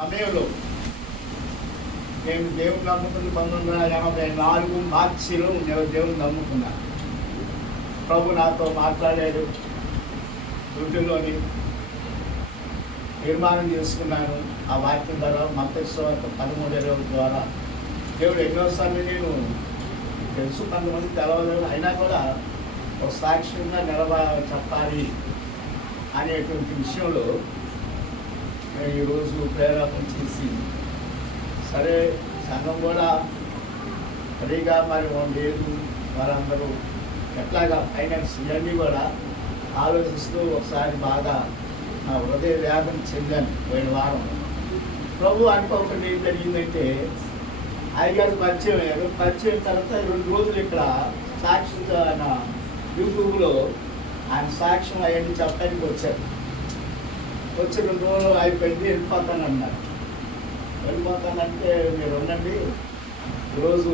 సమయంలో నేను దేవుని నమ్ముకుని 1984 మార్చిలో నేను దేవుని నమ్ముకున్నాను. ప్రభు నాతో మాట్లాడాడు. వృద్ధిలోని తీర్మానం చేసుకున్నాను. ఆ వాక్యం ద్వారా మత్తయి సువార్త 13 ద్వారా దేవుడు ఎన్నోసార్లు నేను తెలుసు, కొంతమంది తెలవలేదు, అయినా కూడా ఒక సాక్ష్యంగా చెప్పాలి అనేటువంటి విషయంలో నేను ఈరోజు ప్రేరేపణ చేసి, సరే సంఘం కూడా సరిగా మరి లేదు, వారందరూ ఎట్లాగా ఫైనాన్స్ ఇవన్నీ కూడా ఆలోచిస్తూ ఒకసారి బాగా నా హృదయ వేదన చెందాను. పోయిన వారం ప్రభు అనుకోకుండా ఏం జరిగిందంటే, అయ్యగారు పరిచయం అయ్యారు. పరిచయం తర్వాత 2 రోజులు ఇక్కడ సాక్షిగా ఆయన యూట్యూబ్లో ఆయన సాక్ష్యం అవన్నీ చెప్పడానికి వచ్చారు. వచ్చి 2 రోజులు అయిపోయింది, వెళ్ళిపోతానన్నారు. వెళ్ళిపోతానంటే మీరు ఉండండి, ఈరోజు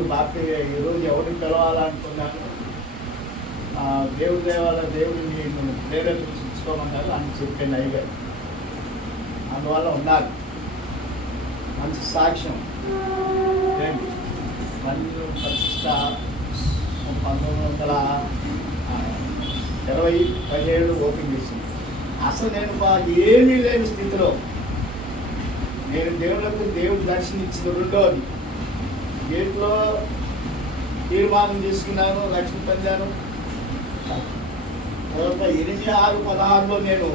ఈరోజు ఎవరిని పిలవాలనుకున్నాను, దేవుడి దేవాల దేవుడిని నేను ప్రేరేపించుకోమన్నారు అని చెప్పాను అయ్యగారు. అందువల్ల ఉన్నారు. మంచి సాక్ష్యం. ఏంటి మంచి ప్రతిష్ట 1917 ఓపెన్ చేసింది. అసలు నేను ఏమీ లేని స్థితిలో నేను దేవుడు దర్శనించిన రెండోది గేట్లో తీర్మానం చేసుకున్నాను, రక్షణ పొందాను. తర్వాత 86-16లో నేను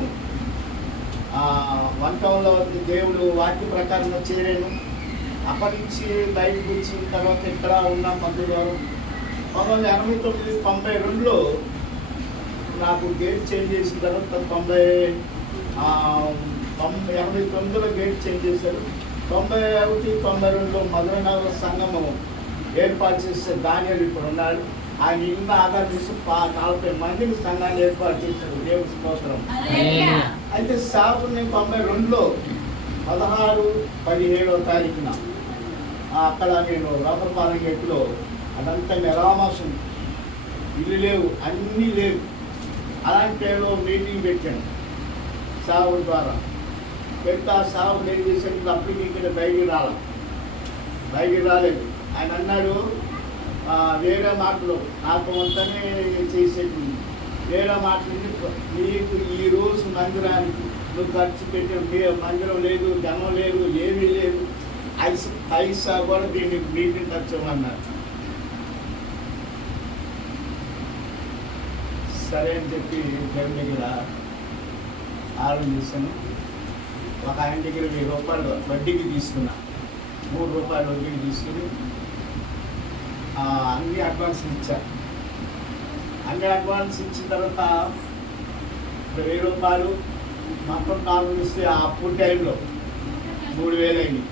1 టౌన్లో దేవుడు వాక్య ప్రకారంగా చేరాను. అప్పటి నుంచి బయటకు వచ్చిన తర్వాత ఇక్కడ ఉన్న పంతులు 1989-92లో నాకు గేట్ చేంజ్ చేసిన తర్వాత 89లో గేట్ చేంజ్ చేశారు. 91-92లో మధురనగర సంఘము ఏర్పాటు చేసే దానియాలు ఇప్పుడు ఉన్నాడు. ఆయన ఇల్లు ఆధారం చేసి 40 మందిని సంఘాన్ని ఏర్పాటు చేశారు. దేవుడి స్తోత్రం. అయితే సాగు నేను 92లో 16-17వ తారీఖున అక్కడ నేను రాపరపాలెం గేట్లో అదంతా నిరామాసం, ఇల్లు లేవు, అన్నీ లేవు. అలాంటి టైంలో మీటింగ్ పెట్టాను సాగు ద్వారా. పెడితే ఆ సాగు ఏం చేశాను, అప్పటికి ఇక్కడ బయటికి రాలేదు. ఆయన అన్నాడు, వేరే మాటలు నాకు అంతనే చేసేది, వేరే మాటలు నీకు ఈరోజు మందిరానికి నువ్వు ఖర్చు పెట్టిన మందిరం లేదు, జనం లేదు, ఏమీ లేదు, పైసా కూడా దీన్ని మీటింగ్ ఖర్చు అన్నారు. సరే అని చెప్పి దేవుని దగ్గర ఆలోచించాను. ఒక ఆయన దగ్గర 1000 రూపాయలు వడ్డీకి తీసుకున్నా. 3 రూపాయలు వడ్డీకి తీసుకుని అన్ని అడ్వాన్స్ ఇచ్చాను. అన్ని అడ్వాన్స్ ఇచ్చిన తర్వాత 1000 రూపాయలు మొత్తం కాలం ఇస్తే అప్పుడు టైంలో 3000 అయింది.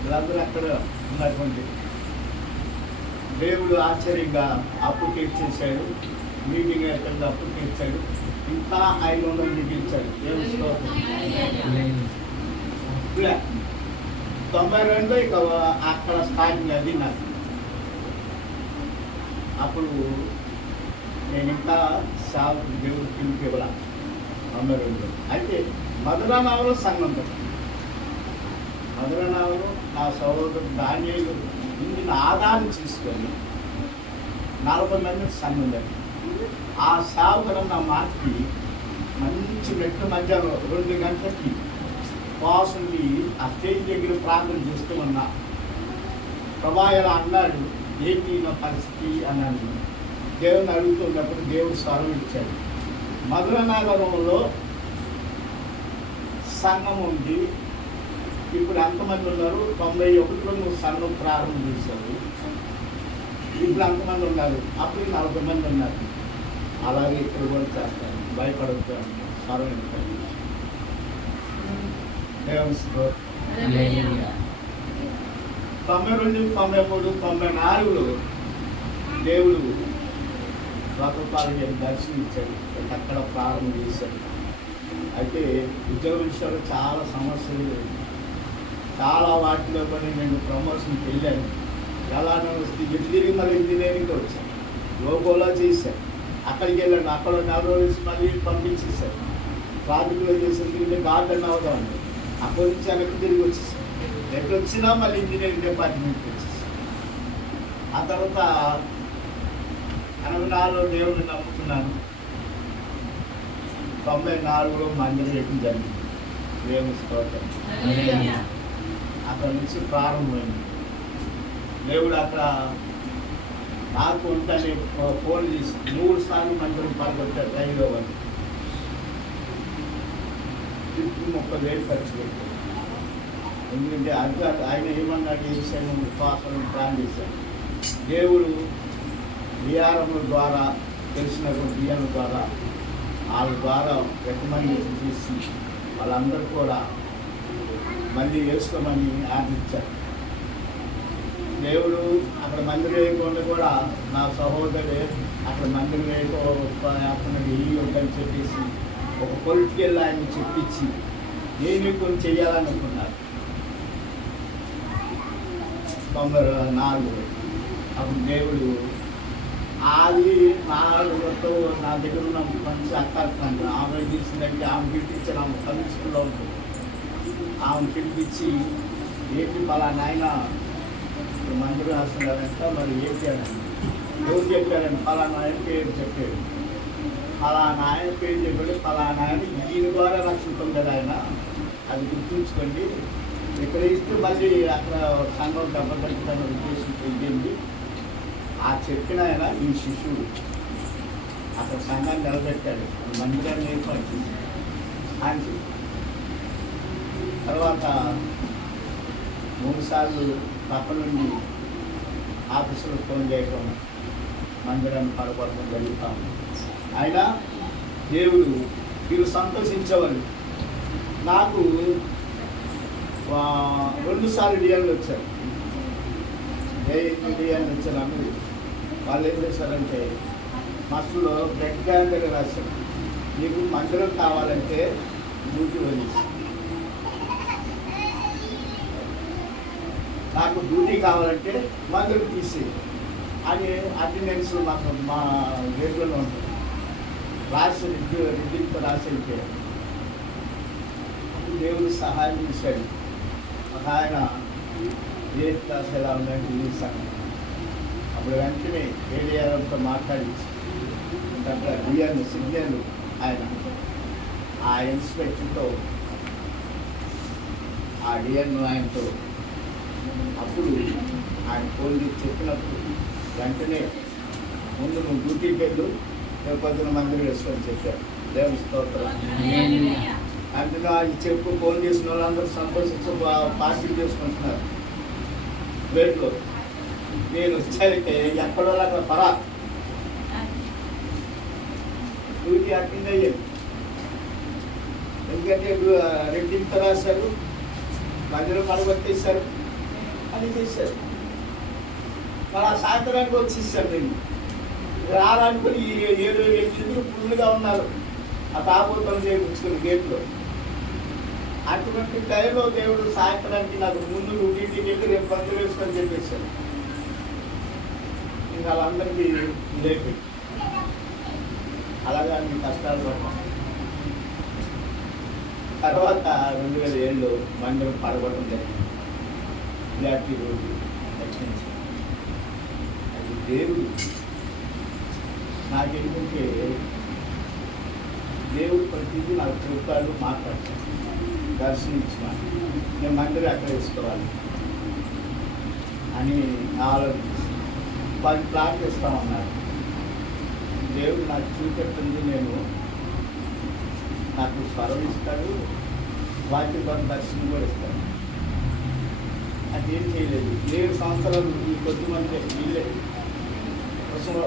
వీళ్ళందరూ అక్కడ ఉన్నటువంటి దేవుడు ఆశ్చర్యంగా అప్పు తీర్చేశాడు. మీటింగ్ ఎక్కడ అప్పు తీర్చాడు. ఇంకా 500 మిగిల్చాడు. దేవుని స్తోత్రం. 92లో ఇక అక్కడ స్టార్టింగ్ అది నాకు. అప్పుడు నేను ఇంకా దేవుడు పిలిపి ఇవ్వాల 92లో. అయితే మధురనామలో సంఘం ఉంటుంది. మధురనామలో నా సహోదరుడు దానియేలు ఇంటిని ఆదాయం చేసుకొని 40 మంది సంఘం జరిగింది. ఆ సేవకుడు నా మాటకి మంచి మెట్ల మధ్యాహ్నం 2 గంటలకి వాసుని ఆ స్టేజ్ దగ్గర ప్రార్థన చేస్తూ ఉన్నా. ప్రభా ఇలా అన్నాడు, ఏంటి నా పరిస్థితి అన్నాను. దేవుని అడుగుతున్నప్పుడు దేవుడు స్వరం ఇచ్చాడు. మధురనగరంలో సంఘం ఉంది. ఇప్పుడు ఎంతమంది ఉన్నారు? 91లో నువ్వు సంఘం ప్రారంభం చేశావు. ఇప్పుడు ఎంతమంది ఉన్నారు? అప్పుడు 40 మంది ఉన్నారు. అలాగే ఇక్కడ కూడా చేస్తాను, భయపడతాను. స్వరం ఇస్తాను. దేవుని స్తోత్రం. 92, 93, 94లో దేవుడు స్వతపాలకి దర్శనించాడు. అక్కడ ప్రారంభం చేశాడు. అయితే ఉద్యోగ విషయంలో చాలా సమస్యలు, చాలా వాటిలో కూడా నేను ప్రమోషన్కి వెళ్ళాను. ఎలా తిరిగి మరి ఇంజనీరింగ్కి వచ్చాను. లోగోలో చేశాను. అక్కడికి వెళ్ళాను. అక్కడ 4 రోజులు మళ్ళీ పంపించేశారు. ట్రాఫిక్లో చేసేది గార్డెన్ అవుదామండి. అక్కడి నుంచి వెనక్కి తిరిగి వచ్చేసి ఎక్కడ వచ్చినా మళ్ళీ ఇంజనీరింగ్ డిపార్ట్మెంట్కి వచ్చేసి ఆ తర్వాత 84లో దేవుడిని నమ్ముకున్నాను. 94లో మందిరం ఎక్కడ జరిగింది. దేవుని స్తోత్రం. అక్కడ నుంచి ప్రారంభమైంది. దేవుడు అక్కడ నాకు ఉంటని ఫోన్ చేసి 3 సార్లు మందిరం పడగొట్టాడు. రైల్లో వాళ్ళు 30,000 ఖర్చు పెట్టాడు. ఎందుకంటే అది ఆయన ఏమన్నాడు, ఏ విషయం విశ్వాసం ప్లాన్ చేశాడు. దేవుడు విఆర్ఎంల ద్వారా తెలిసినటువంటి బియ్యం ద్వారా వాళ్ళ ద్వారా రికమెండేషన్ చేసి వాళ్ళందరూ కూడా మళ్ళీ వేసుకోమని ఆర్థించారు. దేవుడు అక్కడ మందిరం వేయకుండా కూడా నా సహోదరుడే అక్కడ మందిరం వేయకపోతే ఇవ్వని చెప్పేసి ఒక పొలిటికల్ ఆయన చెప్పించి నేను కొన్ని చెయ్యాలనుకున్నారు. 94 అప్పుడు దేవుడు అది నా దగ్గర ఉన్న మంచి అర్థాలు ఆమె తీసిందంటే ఆమె పిలిపించాను. ఆమె కమిషన్లో ఉంటుంది. ఆమె పిలిపించి ఏంటి పలానా ఆయన మందిరం రాస్తున్నారంట, మరి ఏంటి అని ఎవరు చెప్పారండి, పలానా ఆయన పేరు చెప్పాడు. పలానా ఆయన పేరు చెప్పాడు. పలానా ఆయన దీని ద్వారా రక్షితం కదా ఆయన, అది గుర్తుంచుకోండి. ఇక్కడ ఇస్తూ మళ్ళీ అక్కడ సంఘం దెబ్బతింటాను ఉద్దేశం చెందింది. ఆ చెప్పిన ఆయన ఈ శిష్యుడు అక్కడ సంఘాన్ని నిలబెట్టాడు, మందిరాన్ని ఏర్పాటు చేశాడు. ఆయన తర్వాత 3 సార్లు తప్ప నుండి ఆఫీసులో ఫోన్ చేయటం, మందిరాన్ని పడగొట్టడం జరుగుతాం. అయినా దేవుడు వీరు సంతోషించేవాళ్ళు. నాకు 2 సార్లు డిఎన్లు వచ్చారు. డిఎన్లు వచ్చాను. వాళ్ళు ఏం చేశారంటే మస్తులో బ్లడ్ క్యాన్సర్ రాశారు. నీకు మందిరం కావాలంటే డ్యూటీ వదిలేసి, నాకు డ్యూటీ కావాలంటే మందిరం తీసి అని అటెండెన్స్ మాకు మా గేట్లోనే ఉంటుంది. రాసి రిడ్డింగ్తో రాసి వెళ్ళిపోయాడు. దేవుడు సహాయం చేశాడు. ఒక ఆయన ఏ క్లాస్ ఎలా ఉందంటే చూసాను. అప్పుడు వెంటనే ఏడియాలతో మాట్లాడి అక్కడ డిఎన్ సిగ్నల్ ఆయన ఆ ఇన్స్పెక్టర్తో ఆ డిఎన్ ఆయనతో అప్పుడు ఆయన ఫోన్ చేసి చెప్పినప్పుడు వెంటనే ముందు నువ్వు డ్యూటీకి వెళ్ళు, రేపు మందిరం వేసుకొని చెప్పారు. దేవుని స్తోత్రం. అందులో ఆయన చెప్పు ఫోన్ చేసిన వాళ్ళందరూ సంతోషించు పార్టీ చేసుకుంటున్నారు. బెడ్లో నేను వచ్చారితే ఎక్కడో అక్కడ పరా డ్యూటీ అటెండ్ అయ్యాను. ఎందుకంటే రెడ్డింగ్తో రాశారు, మందిరం పడగొట్టేశారు అని చేశారు. మరి ఆ సాయంత్రానికి వచ్చేసారు. నేను రారనుకుని 7 వ్యక్తులు ఫుల్గా ఉన్నారు. ఆ తాపూతం చేయించుకుని గేట్లో. అటువంటి టైంలో దేవుడు సాయంత్రానికి నాకు ముందు డ్యూటీకి వెళ్ళి రేపు మందిరం వేసుకొని చెప్పేశారు. ఇంకా వాళ్ళందరికీ లేపి అలాగా మీ కష్టాలు పడ్డాను. తర్వాత 2007లో మందిరం పడగొట్టడం జరిగింది. విద్యార్థి రోజు రక్షించి అది దేవుడు నాకేంటంటే దేవుడు ప్రతిదీ నాకు చెప్తాడు, మాట్లాడతాడు, దర్శనించిన నేను మందిరం ఎక్కడ వేసుకోవాలి అని ఆలోచించి 10 ప్లాట్లు ఇస్తామన్నాడు. దేవుడు నాకు చూపెట్టింది. నాకు స్వరం ఇస్తాడు, వాటి దర్శనం కూడా ఇస్తాడు. అదేం చేయలేదు. 7 సంవత్సరాలు ఈ కొద్దిమంది వీళ్ళే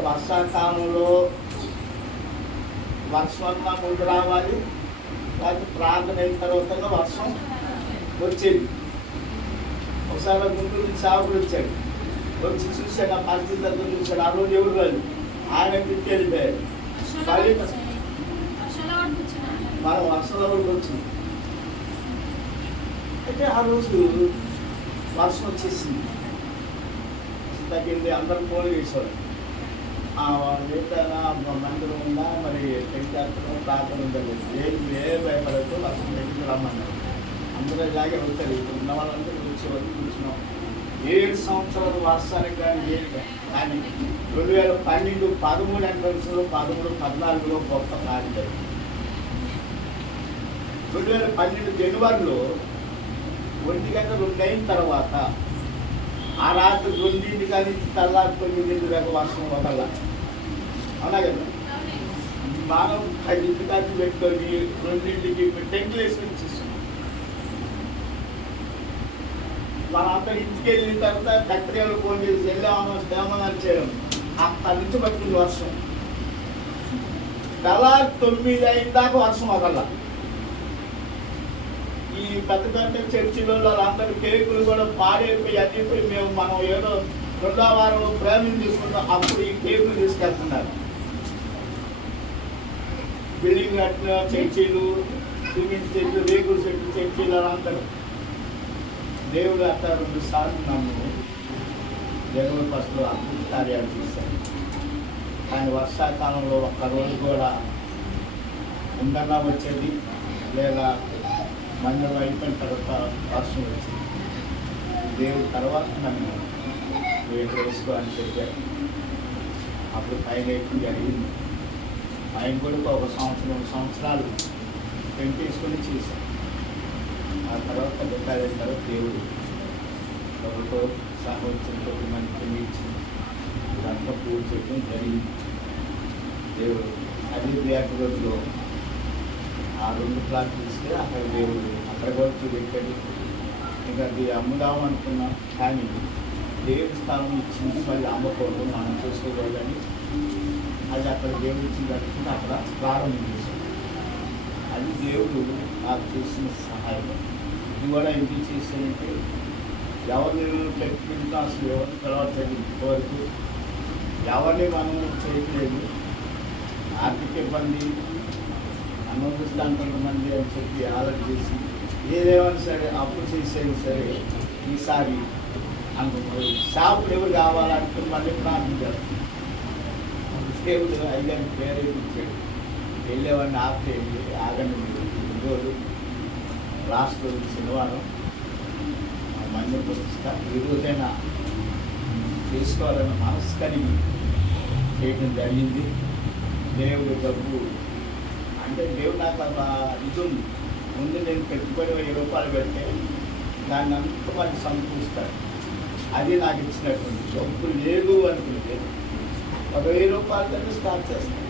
వర్షాకాలంలో వర్షం ముందు రావాలి, లేకపోతే ప్రార్థన అయిన తర్వాత వర్షం వచ్చేది. ఒకసారి గుంటూరు నుంచి సాగుడు వచ్చాడు. వచ్చి చూశాడు, ఆ పరిస్థితి అంతా చూశాడు. ఆ రోజు ఎవరు రాదు, ఆయన తిట్టి వెళ్ళిపోయాడు. మనం వర్షంలో కూడా వచ్చింది. అయితే ఆ రోజు వర్షం వచ్చేసింది, తగ్గింది. అందరూ ఫోన్ చేసేవాడు. వాళ్ళు ఏంటన్నా మందిరం ఉందా, మరి టెంకాత్రం ప్రార్థన ఉందా, ఏ భయపడద్దు, వర్షం దగ్గరికి రమ్మన్నారు. అందరూ ఇలాగే వెళ్తారు. ఇప్పుడు ఉన్న వాళ్ళందరూ వచ్చేవాళ్ళు కూర్చున్నాం. 7 సంవత్సరాలు వర్షానికి కానీ ఏది కానీ 2012 13 ఎంట్రన్స్లో 13 14లో గొప్ప ప్రాంతం. 2012 జనవరిలో 1:02 అయిన తర్వాత ఆ రాత్రి 2 కానీ తెల్లారి 9 దాకా వర్షం వదల. అవునా కదా? మనం 10 దాకా పెట్టుకొని 2కి టెంట్లు వేసుకొని చూస్తున్నాం. మనంతా ఇంటికి వెళ్ళిన తర్వాత కట్టెలు ఫోన్ చేసి వెళ్ళామని చేయడం అక్కడి నుంచి పట్టింది వర్షం. తెల్లారి 9 అయిన దాకా వర్షం వదల. ఈ పెద్ద పెద్ద చర్చిలో వాళ్ళందరూ కేకులు కూడా పాడైపోయి అన్నిపోయి మనం ఏదో 2వ వారంలో ప్రేమను తీసుకుంటాం. అప్పుడు ఈ కేకులు తీసుకెళ్తున్నారు. బిల్డింగ్ కట్టిన చర్చీలు, సిమెంట్ చెట్లు, రేకుల చెట్లు, చర్చీలు అందరూ దేవుడు అట్లా 2 సార్లు నన్ను జనవరి 1లో అద్భుత కార్యాలు చేశాను. కానీ వర్షాకాలంలో ఒక్కరోజు కూడా ఉందన్నా వచ్చేది, లేదా మండలం అయిపోయిన తర్వాత వర్షం వచ్చింది. దేవుడు తర్వాత నన్ను వేసుకో అని చెప్పారు. అప్పుడు పైన ఎక్కువ జరిగింది. ఆయన కూడా 1 సంవత్సరం 2 సంవత్సరాలు పెంపేసుకొని చేశాను. ఆ తర్వాత పెట్టారైన తర్వాత దేవుడు ఎవరితో సహోదరులతో మంది పెళ్లించి ఇదంతా పూర్తి చేయడం జరిగింది. దేవుడు అదే బ్యాక్ రోజులో ఆ 2 ప్లాట్ తీస్తే అక్కడ దేవుడు అక్కడ కూడా చూపెట్టాడు. ఇంకా అది అమ్ముదాం అనుకున్నాం, కానీ దేవుడి స్థానం ఇచ్చింది, మళ్ళీ అమ్మకూడదు, మనం చేసుకోకూడదని అది అక్కడ దేవుడు ఇచ్చింది అనుకుంటే అక్కడ ప్రారంభం చేశాడు. అది దేవుడు నాకు చేసిన సహాయం. ఇది కూడా ఎందుకు చేశానంటే ఎవరిని పెట్టుకుంటాం, అసలు ఎవరిని తర్వాత వరకు ఎవరిని మనం చేయట్లేదు. ఆర్థిక ఇబ్బంది, అనుభవిస్తాను కొంతమంది అని చెప్పి ఆలోచన చేసి ఏదేమైనా సరే అప్పు చేసేది సరే ఈసారి అనుకుంటున్నారు. షాపులు ఎవరు కావాలంటే మళ్ళీ ప్రార్థించారు. దేవుడు 5 ప్రేరేపించాడు. వెళ్ళేవాడిని ఆపేయండి, ఆగండి. మీరు ఈరోజు లాస్ట్ రోజు శనివారం మందిర ప్రతిష్ట, ఈరోజైనా చేసుకోవాలన్న మనసు కలిగి చేయడం జరిగింది. దేవుడు డబ్బు అంటే దేవుడు నాకు ఇది ఉంది. ముందు నేను పెట్టుకొని 1000 రూపాయలు పెడితే దాన్ని అంతా వాళ్ళు సమకూరుస్తాడు. అది నాకు ఇచ్చినటువంటి డబ్బు లేదు అనుకుంటే 1000 రూపాయలతో స్టార్ట్ చేస్తాను.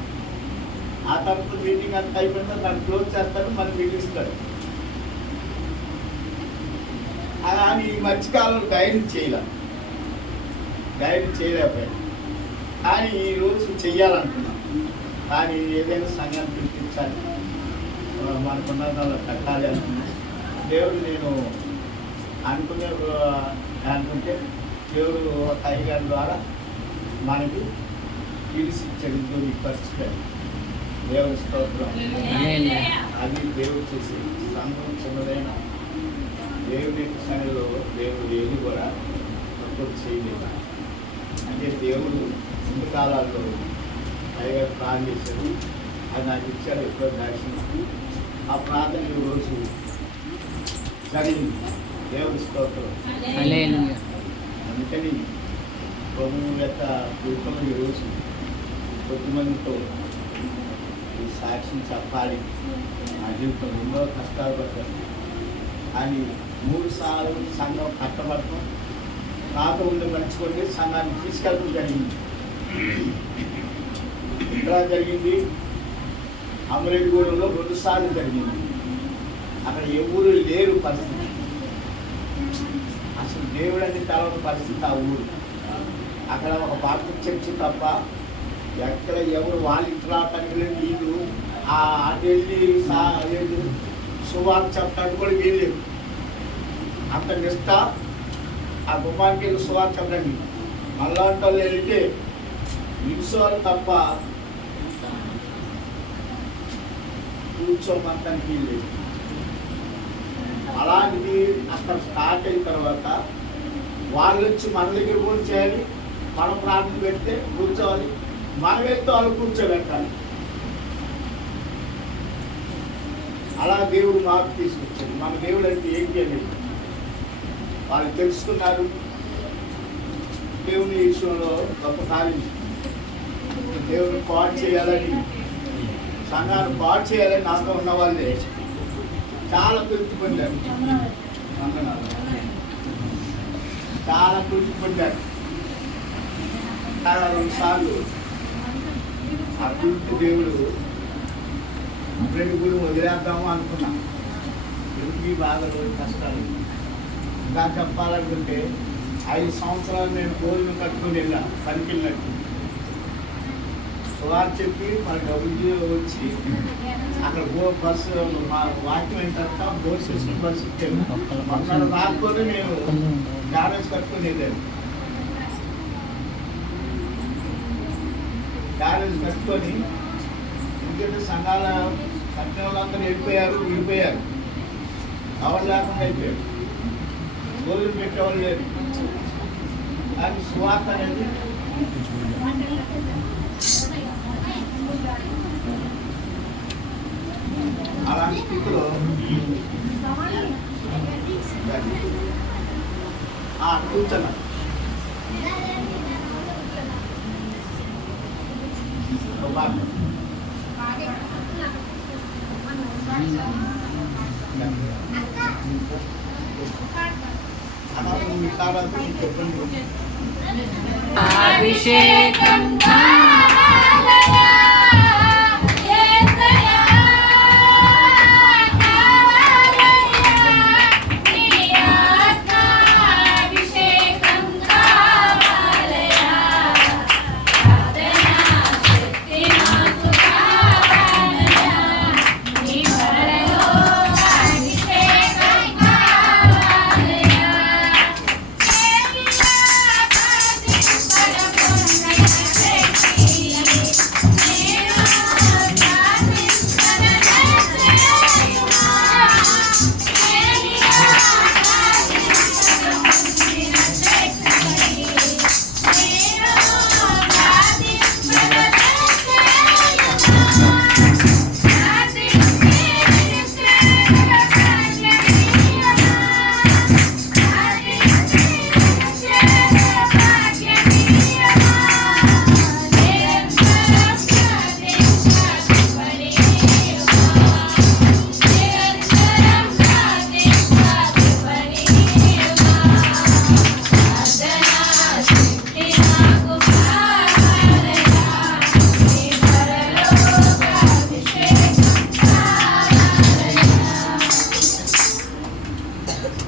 ఆ తర్వాత మీటింగ్ అంతా అయిపోయిందా దాన్ని క్లోజ్ చేస్తాడు, మళ్ళీ మిగిలిస్తాడు. అని ఈ మధ్యకాలంలో గైడ్ చేయలేకపోయాను. కానీ ఈరోజు చెయ్యాలనుకున్నాను. కానీ ఏదైనా సంఘాన్ని పిలిపించాలి, మనకున్న కట్టాలి అనుకున్నాను. దేవుడు నేను అనుకుంటే దేవుడు అయ్యగారి ద్వారా మనకి పిలిచిచ్చాడు. ఈ పరిస్థితి దేవుడి స్తోత్రం. అది దేవుడు చేసి సంఘం చిన్నదైన దేవుడి సన్నిధిలో దేవుడు ఏది కూడా తక్కువ చేయలేదు. అంటే దేవుడు ముందు కాలాల్లో అయ్యగారు ప్రార్థన చేశారు. అది నాకు ఇచ్చాడు ఎక్కువ దర్శనం. ఆ ప్రార్థన ఈరోజు జరిగింది. దేవుడి స్తోత్రం. అందుకని ప్రభువు యొక్క కృపను ఈరోజు కొద్దిమందితో ఈ సాక్ష్యం చెప్పాలి. నా జీవితం ఎన్నో కష్టాలు పడ్డాను, కానీ 3 సార్లు సంఘం కట్టబడటం, నాతో ఉండి మంచుకొని సంఘాన్ని తీసుకెళ్ళడం జరిగింది. ఇక్కడ జరిగింది అమరేగూడెంలో 2 సార్లు జరిగింది. అక్కడ ఎవరు లేరు పరిస్థితి, అసలు దేవుడు అని తెలవని పరిస్థితి ఆ ఊరు. అక్కడ ఒక బాప్టిస్ట్ చర్చి తప్ప ఎక్కడ ఎవరు వాళ్ళ ఇంటి రావటానికి లేదు. వీళ్ళు అటు వెళ్ళి సువార్త చెప్పడానికి కూడా వీల్లేదు. అంత నిష్ట ఆ గుమ్మానికి వెళ్ళి సువార్త చెప్పండి. మళ్ళాంటి వాళ్ళు వెళ్తే నిలుసోవాలి తప్ప కూర్చోమంటానికి వీల్లేదు. అలాంటిది అక్కడ స్టార్ట్ అయిన తర్వాత వాళ్ళు వచ్చి మన దగ్గర కూడా చేయాలి, మనం ప్రార్థన పెడితే కూర్చోవాలి, మన వ్యక్తి వాళ్ళు కూర్చోబెట్టాలి. అలా దేవుడు మార్పు తీసుకొచ్చాడు. మన దేవుడు అంటే ఏంటి అనేది వాళ్ళు తెలుసుకున్నారు. దేవుని విషయంలో గొప్ప కార్యం దేవుని పాడు చేయాలని, సంఘాన్ని పాడు చేయాలని నాతో ఉన్న వాళ్ళే చాలా తృప్తి పొందారు. చాలా తృప్తి పొందారు. చాలా 2 సార్లు ఆ తృప్తి దేవుడు 2 గుళ్ళు వదిలేద్దాము అనుకున్నాం. ఎందుకు బాధలు కష్టాలు ఇంకా చెప్పాలనుకుంటే 5 సంవత్సరాలు నేను గోల్ని కట్టుకుని వెళ్ళాను పనికి వెళ్ళినట్టు. సువార్ చెప్పి మన డబ్బులు వచ్చి అక్కడ బస్సు మా వాక్యం అయిన తర్వాత బోర్ స్టేషన్ బస్సు మొన్న రాకపోతే నేను గ్యారేజ్ కట్టుకుని వెళ్ళాను. గ్యారేజ్ కట్టుకొని ఎందుకంటే సంఘాల కట్టిన వాళ్ళందరూ విడిపోయారు. ఎవరు లేకుండా అయిపోయారు. గోధులు పెట్టేవాళ్ళు లేదు. కానీ సువార్త అనేది అలాంటి స్థితిలో కూర్చున్నా. అభిషేకం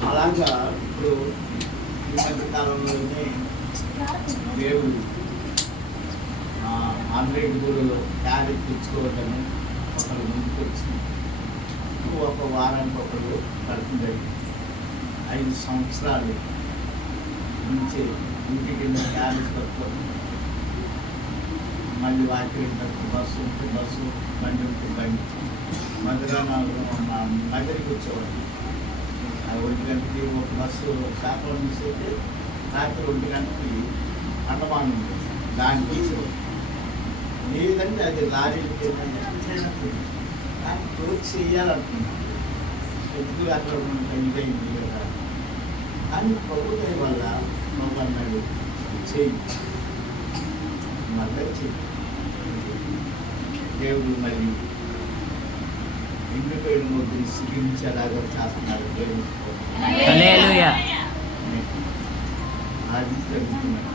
అలాగా ఇప్పుడు ఈ మధ్య కాలంలోనే దేవుడు ఆంధ్రేయుడు గుడిలో క్యారెట్ తెచ్చుకోవద్దని ఒకరు ముందుకు వచ్చి ఒక వారానికి ఒకరు కడుతుంది. 5 సంవత్సరాలు నుంచి ఇంటి కింద క్యారెట్ కట్టుకొని మళ్ళీ వాకిలి బస్సు ఉంటే బస్సు, బండి ఉంటే బండి, మధురానాలు నగరికి వచ్చేవాడు. 1 గంటకి ఒక బస్సు శాతం మిస్ అయితే రాత్రి 1 గంటకి అండమాన్ ఉంది, దాన్ని తీసేవాడు. లేదంటే అది లారీలకి కానీ క్లోజ్ చేయాలనుకున్నాను. ఎందుకు అక్కడ ఇదైంది కదా. కానీ ప్రభుత్వం వల్ల మమ్మల్ని చేయి మళ్ళీ చెయ్యి. దేవుడు మళ్ళీ ఎండిపోయిన మొద్దుని సిగించేలాగా చేస్తున్నారు. దేవుడు అది జరుగుతున్నాయి.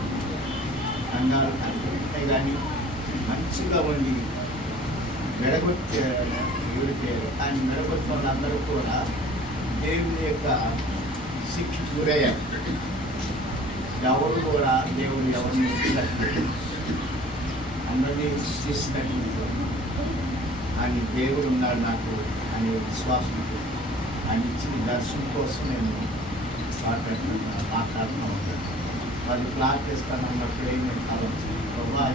కంగారు కనిపిస్తున్నాయి కానీ మంచిగా ఉండి విడిపోయారు. కానీ మెడగొట్టిన వాళ్ళందరూ కూడా దేవుని యొక్క శిక్ష గురయ్యారు. ఎవరు కూడా దేవుడు ఎవరిని ఇచ్చినట్టు అందరినీ చేసినట్టు అని దేవుడు ఉన్నాడు నాకు అనే విశ్వాసం. ఆయన ఇచ్చిన దర్శనం కోసం నేను మాట్లాడుతూ ఉంటాను. వాళ్ళు ప్లాట్ చేస్తానన్నప్పుడు ఏం నేను కావచ్చు ప్రభా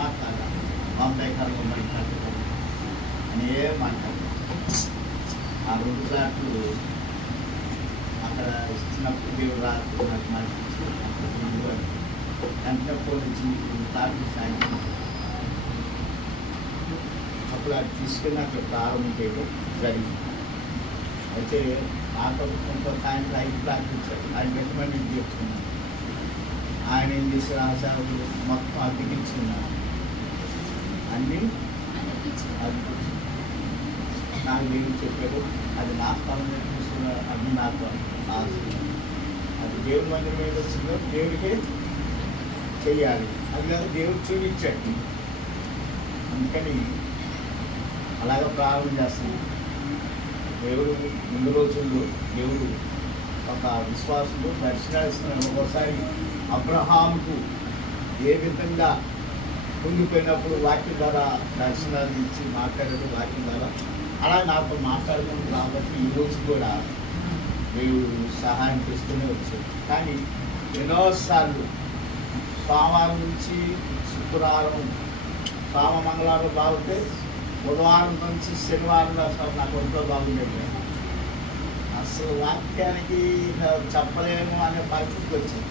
మాట్లాడాలి బాంబే కాలంలో మరి కట్టుకోవాలి అని ఏం మాట్లాడాలి. ఆ 2 ప్లాట్లు అక్కడ ఇచ్చినప్పుడు దేవుడు రాత్రి నాకు మాట్లాడుతూ వెంటనే ఫోన్ ఇచ్చి ప్లాట్లు సాయంత్రం అప్పుడు అది తీసుకెళ్ళి అక్కడ ప్రారంభం చేయడం జరిగింది. అయితే నాకు కొంత సాయంత్రం 5 ప్రార్థించారు. ఆయన ఎంతమంది చెప్తున్నాను. ఆయన ఏం చేశారు, ఆ సేవకులు మొత్తం అతికించుకున్నారు. అన్నీ అది నాకు దేవుడు చెప్పాడు, అది నా స్థలం చూస్తున్న అది నాకు ఆశ. అది దేవుడి మందిరం మీద వచ్చిందో దేవుడికే చెయ్యాలి. అది కాదు దేవుడు చూపించాడు. అందుకని అలాగ ప్రారంభం చేస్తున్నాం. దేవుడు ముందు రోజుల్లో దేవుడు ఒక విశ్వాసులు దర్శనాలు ఇస్తున్నాడు. ఒకసారి అబ్రహాముకు ఏ విధంగా పొంగిపోయినప్పుడు వాక్యం ద్వారా దర్శనాలు ఇచ్చి మాట్లాడాడు. వాక్యం ద్వారా అలా నాతో మాట్లాడుతుంది. కాబట్టి ఈరోజు కూడా దేవుడు సహాయం చేస్తూనే వచ్చాడు. కానీ ఎన్నోసార్లు సోమవారం నుంచి శుక్రవారం మంగళవారం బాగుంటే బుధవారం నుంచి శనివారం అసలు నాకు ఒంట్లో బాగుండేది. అసలు వాక్యానికి చెప్పలేము అనే పరిస్థితికి వచ్చింది.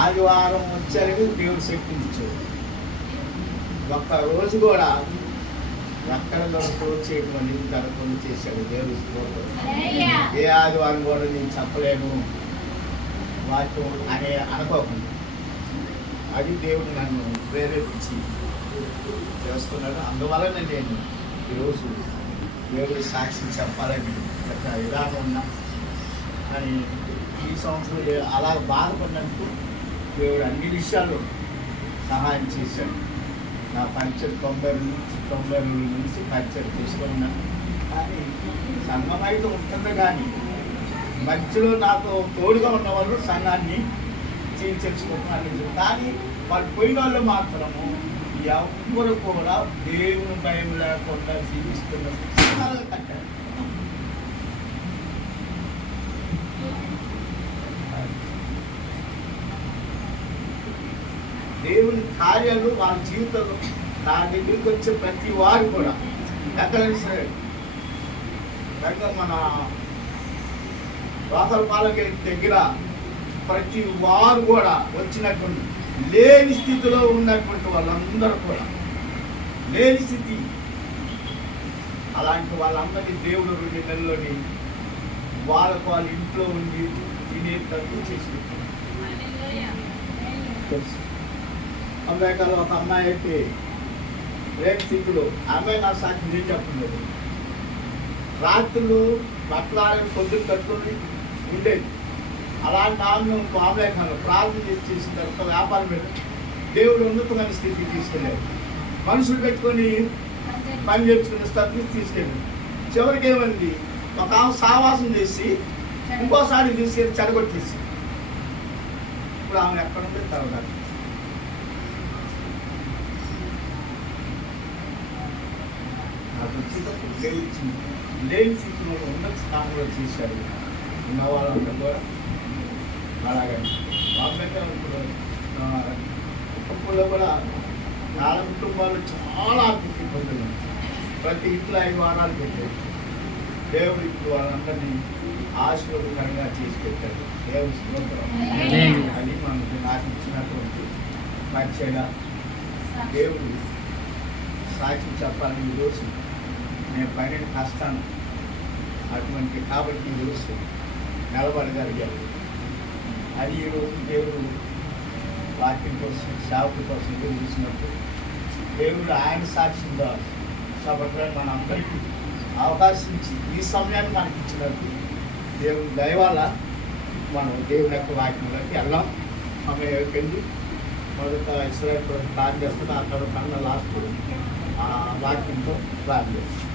ఆదివారం వచ్చేసరికి దేవుడు శక్తిని ఇచ్చాడు. ఒక్క రోజు కూడా ఎక్కడ చేయమని జరగకుండా చేశాడు దేవుడు. ఏ ఆదివారం కూడా నేను చెప్పలేను వాక్యం అనే అనుకోకుండా అది దేవుడు నన్ను ప్రేరేపించి చేస్తున్నాడు. అందువలన నేను ఈరోజు దేవుడి సాక్షి చెప్పాలని విధానం ఉన్నా. అని ఈ సంవత్సరం అలా బాధపడినందుకు దేవుడు అన్ని విషయాలు సహాయం చేశాడు. నా పంచర్ 90 నుంచి పంచర్ తీసుకున్నాను. కానీ సంఘం అయితే ఉంటుంది, కానీ మధ్యలో నాకు తోడుగా ఉన్న వాళ్ళు సంఘాన్ని చీల్చేసుకుంటున్నారు. కానీ వాళ్ళు పోయిన వాళ్ళు మాత్రము ఎవరు కూడా దేవుని భయం లేకుండా జీవిస్తున్నారు. కట్టారు. దేవుని కార్యాలు వాళ్ళ జీవితంలో నా దగ్గరికి వచ్చే ప్రతి వారు కూడా ఎక్కడైనా సరే మన వాతలపాలకి దగ్గర ప్రతి వారు కూడా వచ్చినటువంటి లేని స్థితిలో ఉన్నటువంటి వాళ్ళందరూ కూడా లేని స్థితి, అలాంటి వాళ్ళందరినీ దేవుడు 2 నెలల్లోని వాళ్ళకు వాళ్ళ ఇంట్లో ఉండి తినేటట్టు చేసి పెట్టారు. అమెరికాలో ఒక అమ్మాయి అయితే రేపు స్థితిలో అమ్మాయి నా సాక్షి నేను చెప్పలేదు. రాత్రులు బట్టలు పొద్దున్న కట్టుకుని ఉండేది. అలాంటి ఆమెను అమెరికాలో ప్రార్థన చేసిన తర్వాత వ్యాపారం పెట్టి దేవుడు ఉన్నతమైన స్థితికి తీసుకెళ్ళాడు. మనుషులు పెట్టుకొని పని చేసుకునే స్థితికి తీసుకెళ్ళాడు. చివరికి ఏమైంది, ఒక ఆమె సావాసం చేసి ఇంకోసారి తీసుకెళ్ళి చెడగొట్టేసి ఇప్పుడు ఆమె ఎక్కడ ఉంటే తర్వాత నాకు వచ్చేటప్పుడు లేని స్థితిలో ఉన్నత స్థానంలో చేశాడు. ఉన్న వాళ్ళందరూ కూడా అలాగే కుటుంబంలో కూడా చాలా కుటుంబాలు చాలా అభివృద్ధి పొందింది. ప్రతి ఇంట్లో 5 వారాలు పెట్టాడు. దేవుడు ఇప్పుడు వాళ్ళందరినీ ఆశీర్వాదకరంగా చేసి పెట్టాడు. దేవుడి స్తోత్రం. అది మనకు నాకు ఇచ్చినటువంటి పరిచయగా దేవుడు సాక్షి చెప్పాలని ఈరోజు నేను పడిన కష్టాన్ని అటువంటి కాబట్టి ఈరోజు నిలబడగలిగాడు. అది ఈరోజు దేవుడు వాక్యం కోసం సేవకుల కోసం ఎదురు చూసినప్పుడు దేవుడు ఆయన సాక్షిగా కాబట్టి మన అందరికీ అవకాశం ఇచ్చి ఈ సమయాన్ని మనకి ఇచ్చినట్టు దేవుడు దయ వల్ల మనం దేవుని యొక్క వాక్యంలోకి వెళ్ళాం. ఆమె వెళ్ళి మొదట ఇస్రాయేల్ ప్లాన్ చేస్తున్నా అక్కడ కన్నా లాస్ట్ వాక్యంతో ప్లాన్ చేస్తాం.